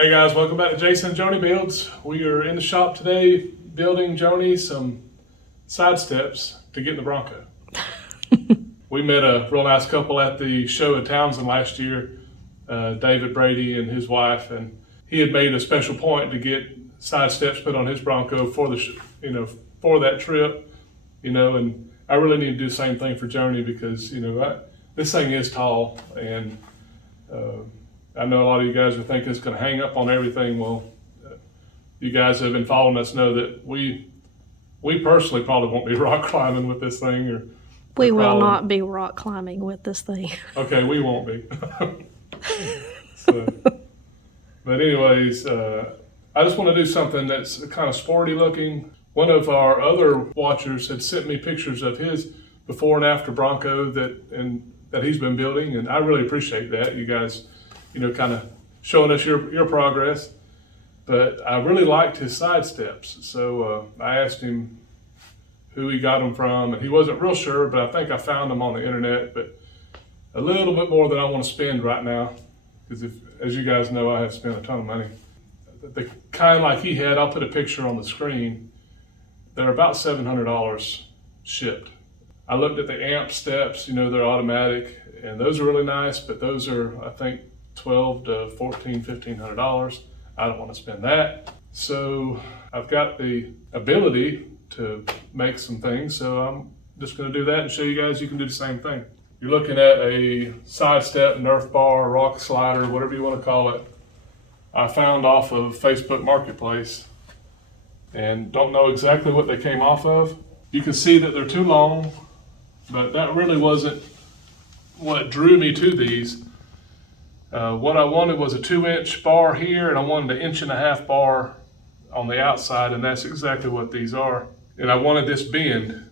Hey guys, welcome back to Jason Joni Builds. We are in the shop today building Joni some side steps to get in the Bronco. We met a real nice couple at the show in Townsend last year, David Brady and his wife, and he had made a special point to get side steps put on his Bronco for the for that trip, and I really need to do the same thing for Joni because this thing is tall, and I know a lot of you guys are thinking it's going to hang up on everything. Well, you guys have been following us know that we personally probably won't be rock climbing with this thing, or we will not be rock climbing with this thing. Okay, we won't be. But anyways, I just want to do something that's kind of sporty looking. One of our other watchers had sent me pictures of his before and after Bronco that he's been building, and I really appreciate that. You guys, kind of showing us your progress. But I really liked his side steps, so I asked him who he got them from, and he wasn't real sure, but I think I found them on the internet. But a little bit more than I want to spend right now, because as you guys know, I have spent a ton of money. The kind like he had, I'll put a picture on the screen. They're about $700 shipped. I looked at the amp steps, they're automatic, and those are really nice, but those are, I think, $1,200 to $1,500. I don't want to spend that. So I've got the ability to make some things, so I'm just going to do that and show you guys you can do the same thing. You're looking at a side step, Nerf bar, rock slider, whatever you want to call it. I found off of Facebook Marketplace and don't know exactly what they came off of. You can see that they're too long, but that really wasn't what drew me to these. What I wanted was a 2-inch bar here, and I wanted an 1.5-inch bar on the outside, and that's exactly what these are. And I wanted this bend.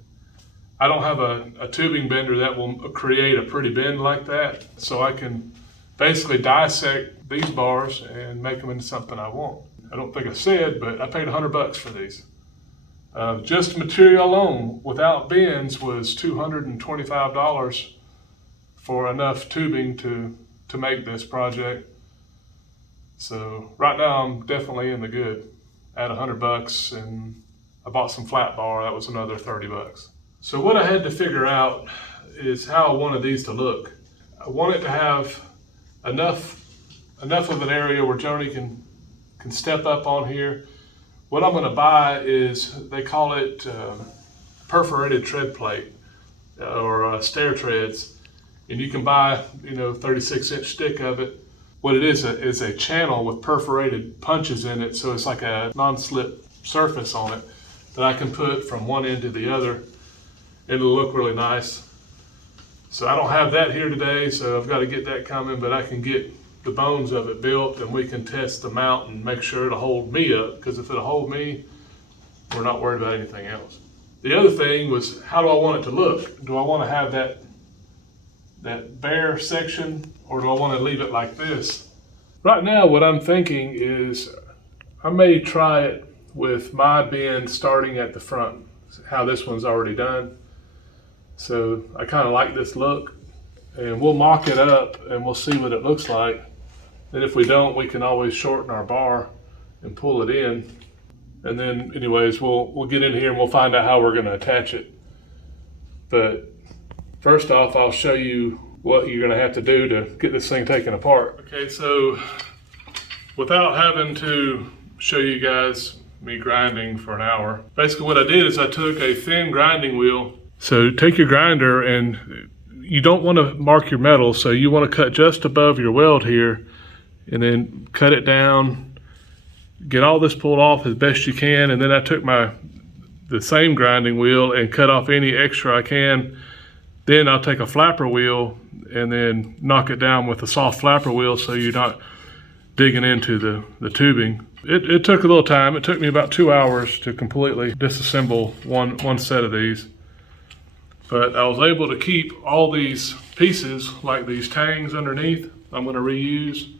I don't have a tubing bender that will create a pretty bend like that, so I can basically dissect these bars and make them into something I want. I don't think I said, but I paid $100 for these. Just material alone, without bends, was $225 for enough tubing to make this project. So right now I'm definitely in the good at $100, and I bought some flat bar, that was another $30. So what I had to figure out is how I wanted these to look. I want it to have enough of an area where Joni can step up on here. What I'm gonna buy is, they call it perforated tread plate or stair treads. And you can buy, 36-inch stick of it. What it is a channel with perforated punches in it, so it's like a non-slip surface on it that I can put from one end to the other. It'll look really nice. So I don't have that here today, so I've got to get that coming, but I can get the bones of it built, and we can test the mount and make sure it'll hold me up, because if it'll hold me, we're not worried about anything else. The other thing was, how do I want it to look? Do I want to have that bare section, or do I want to leave it like this? Right now, what I'm thinking is I may try it with my bend starting at the front, how this one's already done. So I kind of like this look, and we'll mock it up and we'll see what it looks like. And if we don't, we can always shorten our bar and pull it in. And then anyways, we'll get in here and we'll find out how we're going to attach it. But first off, I'll show you what you're gonna have to do to get this thing taken apart. Okay, so without having to show you guys me grinding for an hour, basically what I did is I took a thin grinding wheel. So take your grinder, and you don't wanna mark your metal, so you wanna cut just above your weld here, and then cut it down, get all this pulled off as best you can, and then I took the same grinding wheel and cut off any extra I can. Then I'll take a flapper wheel and then knock it down with a soft flapper wheel so you're not digging into the tubing. It took a little time. It took me about 2 hours to completely disassemble one set of these. But I was able to keep all these pieces, like these tangs underneath, I'm gonna reuse.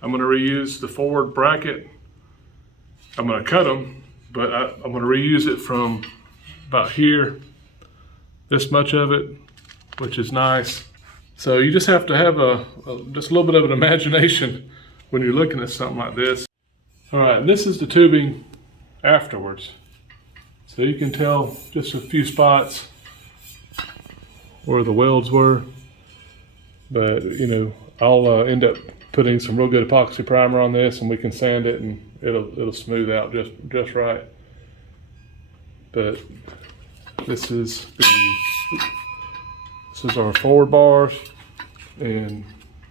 I'm gonna reuse the forward bracket. I'm gonna cut them, but I'm gonna reuse it from about here, this much of it, which is nice. So you just have to have just a little bit of an imagination when you're looking at something like this. All right, and this is the tubing afterwards. So you can tell just a few spots where the welds were. But, you know, I'll end up putting some real good epoxy primer on this, and we can sand it and it'll smooth out just right. But this is our forward bars, and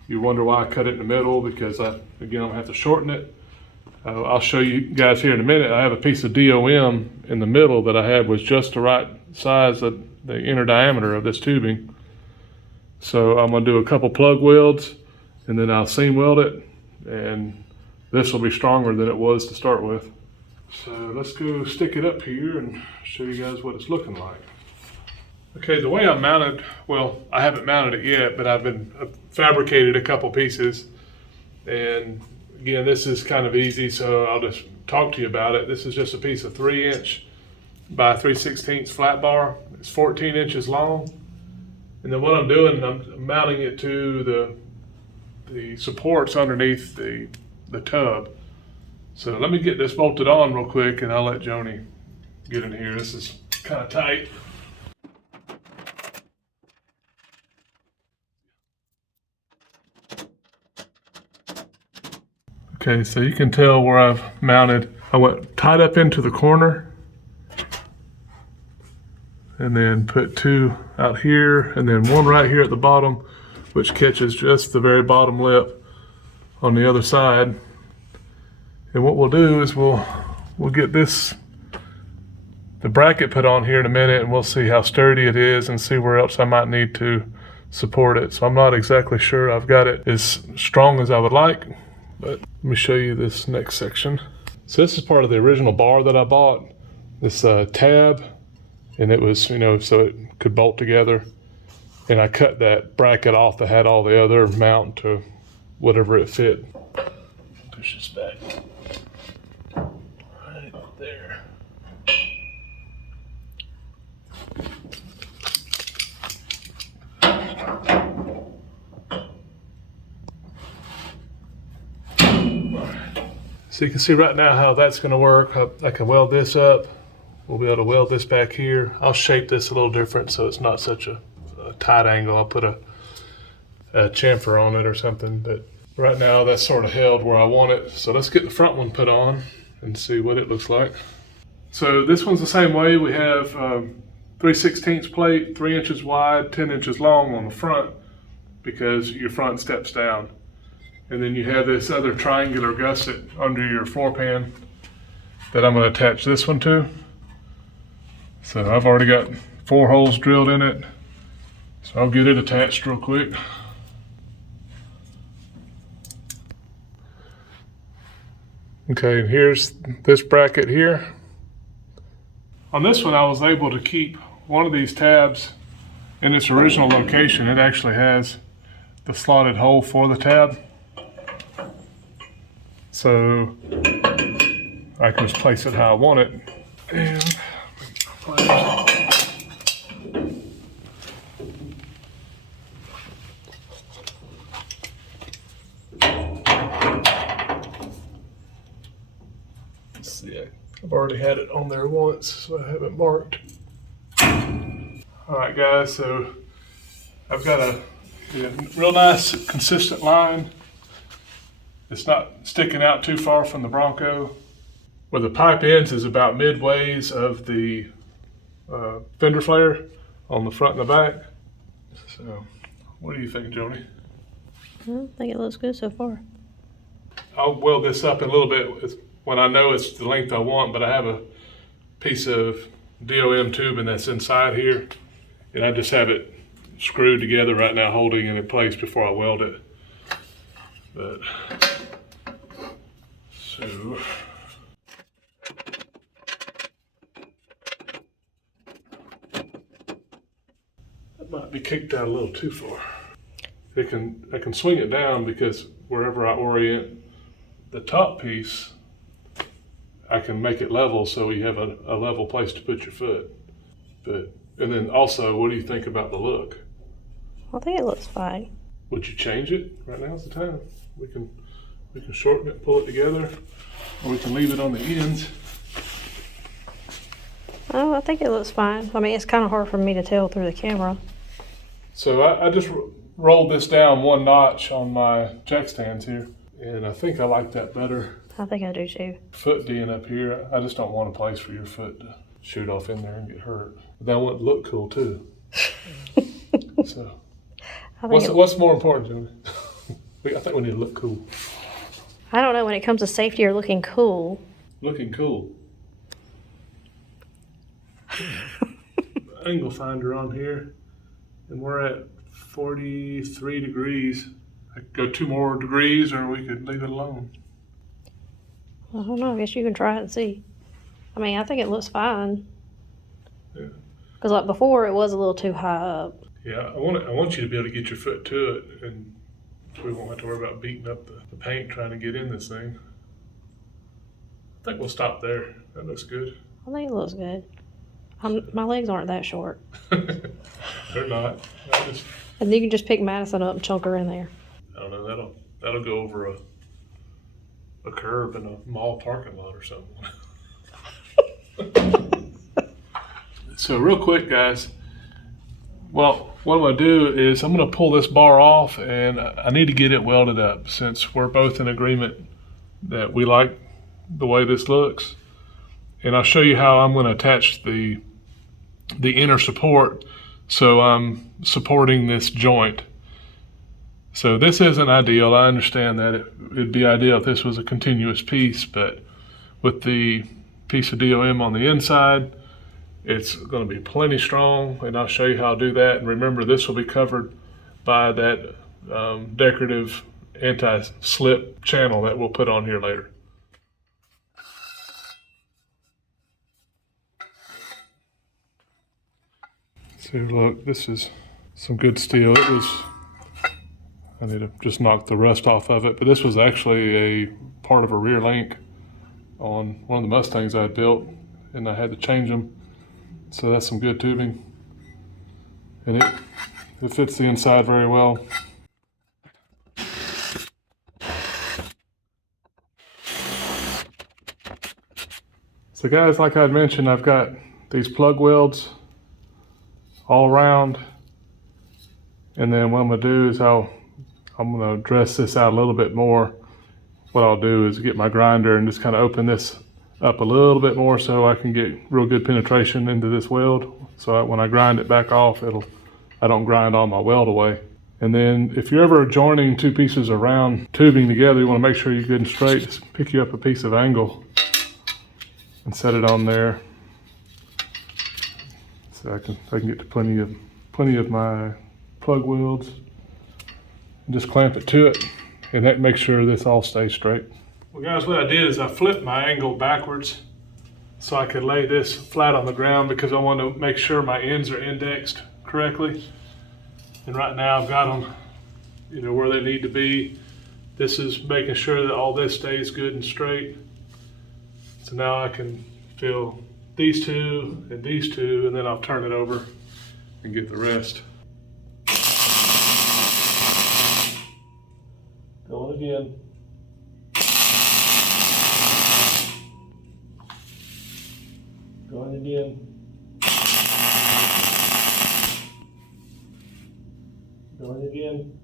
you wonder why I cut it in the middle, because I'm gonna have to shorten it. I'll show you guys here in a minute. I have a piece of DOM in the middle that I had was just the right size of the inner diameter of this tubing. So I'm gonna do a couple plug welds, and then I'll seam weld it, and this will be stronger than it was to start with. So let's go stick it up here and show you guys what it's looking like. Okay, the way I mounted, well, I haven't mounted it yet, but I've fabricated a couple pieces. And again, this is kind of easy, so I'll just talk to you about it. This is just a piece of 3" by 3/16 flat bar. It's 14 inches long. And then what I'm doing, I'm mounting it to the supports underneath the tub. So let me get this bolted on real quick, and I'll let Joni get in here. This is kind of tight. Okay, so you can tell where I've mounted. I went tied up into the corner, and then put 2 out here, and then 1 right here at the bottom, which catches just the very bottom lip on the other side. And what we'll do is we'll get the bracket put on here in a minute, and we'll see how sturdy it is and see where else I might need to support it. So I'm not exactly sure I've got it as strong as I would like, but let me show you this next section. So this is part of the original bar that I bought, this tab, and it was, you know, so it could bolt together. And I cut that bracket off that had all the other mount to whatever it fit. Push this back. Right there. So you can see right now how that's going to work. I can weld this up. We'll be able to weld this back here. I'll shape this a little different so it's not such a tight angle. I'll put a chamfer on it or something, but right now that's sort of held where I want it. So let's get the front one put on and see what it looks like. So this one's the same way. We have 3/16 plate, 3 inches wide, 10 inches long on the front, because your front steps down. And then you have this other triangular gusset under your floor pan that I'm going to attach this one to. So I've already got 4 holes drilled in it. So I'll get it attached real quick. Okay, and here's this bracket here. On this one, I was able to keep one of these tabs in its original location. It actually has the slotted hole for the tab. So I can just place it how I want it. And let's see, I've already had it on there once, so I haven't marked. All right, guys, so I've got a real nice consistent line. It's not sticking out too far from the Bronco. Where the pipe ends is about midways of the fender flare on the front and the back. So, what do you think, Joni? I think it looks good so far. I'll weld this up in a little bit when I know it's the length I want, but I have a piece of DOM tubing that's inside here, and I just have it screwed together right now, holding it in place before I weld it. But so that might be kicked out a little too far. I can swing it down, because wherever I orient the top piece, I can make it level so you have a level place to put your foot. And then also, what do you think about the look? I think it looks fine. Would you change it? Right now's the time. We We can shorten it, pull it together, or we can leave it on the ends. Oh, I think it looks fine. I mean, it's kind of hard for me to tell through the camera. So I just rolled this down 1 notch on my jack stands here, and I think I like that better. I think I do too. Foot being up here, I just don't want a place for your foot to shoot off in there and get hurt. But that would look cool too. So, what's more important to me? I think we need to look cool. I don't know, when it comes to safety or looking cool. Looking cool. Angle finder on here, and we're at 43 degrees. I could go 2 more degrees, or we could leave it alone. I don't know. I guess you can try it and see. I mean, I think it looks fine. Yeah. Because like before, it was a little too high up. Yeah, I want you to be able to get your foot to it, and we won't have to worry about beating up the paint trying to get in this thing. I think we'll stop there. That looks good. I think it looks good. My legs aren't that short. They're not. And you can just pick Madison up and chunk her in there. I don't know. That'll go over a curb in a mall parking lot or something. So real quick, guys. Well, what I'm going to do is I'm going to pull this bar off, and I need to get it welded up since we're both in agreement that we like the way this looks. And I'll show you how I'm going to attach the inner support so I'm supporting this joint. So this isn't ideal. I understand that it'd be ideal if this was a continuous piece, but with the piece of DOM on the inside, it's going to be plenty strong, and I'll show you how to do that. And remember, this will be covered by that decorative anti-slip channel that we'll put on here later. So look, this is some good steel. I need to just knock the rust off of it, but this was actually a part of a rear link on one of the Mustangs I had built, and I had to change them. So that's some good tubing, and it fits the inside very well. So guys, like I had mentioned, I've got these plug welds all around, and then what I'm going to do is I'm going to dress this out a little bit more. What I'll do is get my grinder and just kind of open this up a little bit more so I can get real good penetration into this weld. So when I grind it back off, I don't grind all my weld away. And then if you're ever joining 2 pieces of round tubing together, you want to make sure you're good and straight. Just pick you up a piece of angle and set it on there. So I can get to plenty of my plug welds, and just clamp it to it, and that makes sure this all stays straight. Well guys, what I did is I flipped my angle backwards so I could lay this flat on the ground, because I want to make sure my ends are indexed correctly. And right now I've got them, where they need to be. This is making sure that all this stays good and straight. So now I can fill these 2 and these 2, and then I'll turn it over and get the rest. Going again. Going again. Going again.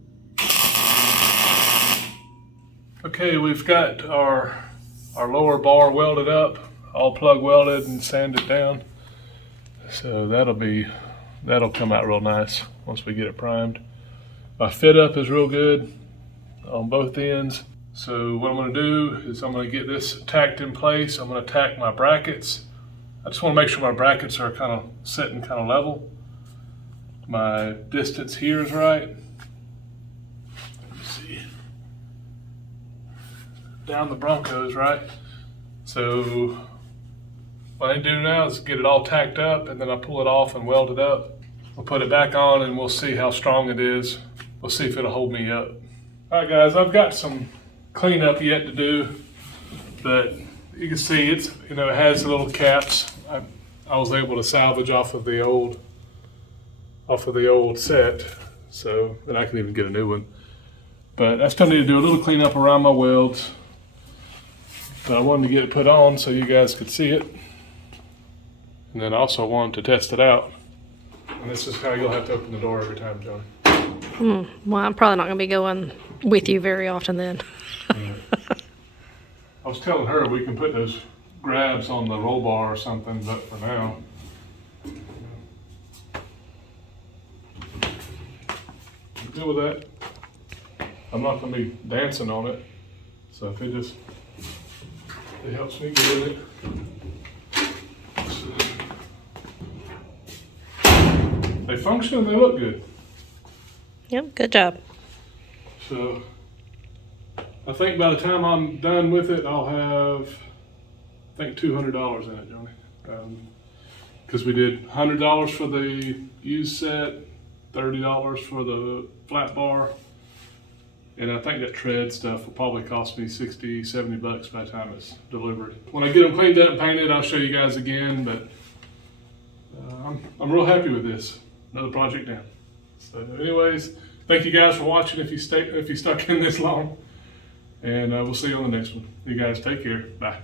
Okay, we've got our lower bar welded up, all plug welded and sanded down. So that'll come out real nice once we get it primed. My fit up is real good on both ends. So what I'm going to do is I'm going to get this tacked in place. I'm going to tack my brackets. I just want to make sure my brackets are kind of sitting kind of level. My distance here is right. Let's see. Down the Bronco is right. So what I do now is get it all tacked up, and then I pull it off and weld it up. We'll put it back on and we'll see how strong it is. We'll see if it'll hold me up. All right guys, I've got some cleanup yet to do, but you can see it has little caps. I was able to salvage off of the old set, so then I can even get a new one. But I still need to do a little cleanup around my welds. But I wanted to get it put on so you guys could see it. And then I also wanted to test it out. And this is how you'll have to open the door every time, Johnny. Well, I'm probably not going to be going with you very often then. Yeah. I was telling her we can put those grabs on the roll bar or something, but for now, I'm good with that. I'm not going to be dancing on it, so if it helps me get with it. They function and they look good. Yep, good job. So I think by the time I'm done with it, I'll have, I think, $200 in it, Johnny. Because we did $100 for the used set, $30 for the flat bar, and I think that tread stuff will probably cost me $60, $70 by the time it's delivered. When I get them cleaned up and painted, I'll show you guys again, but I'm real happy with this. Another project down. So anyways, thank you guys for watching if you stuck in this long. And we'll see you on the next one. You guys take care. Bye.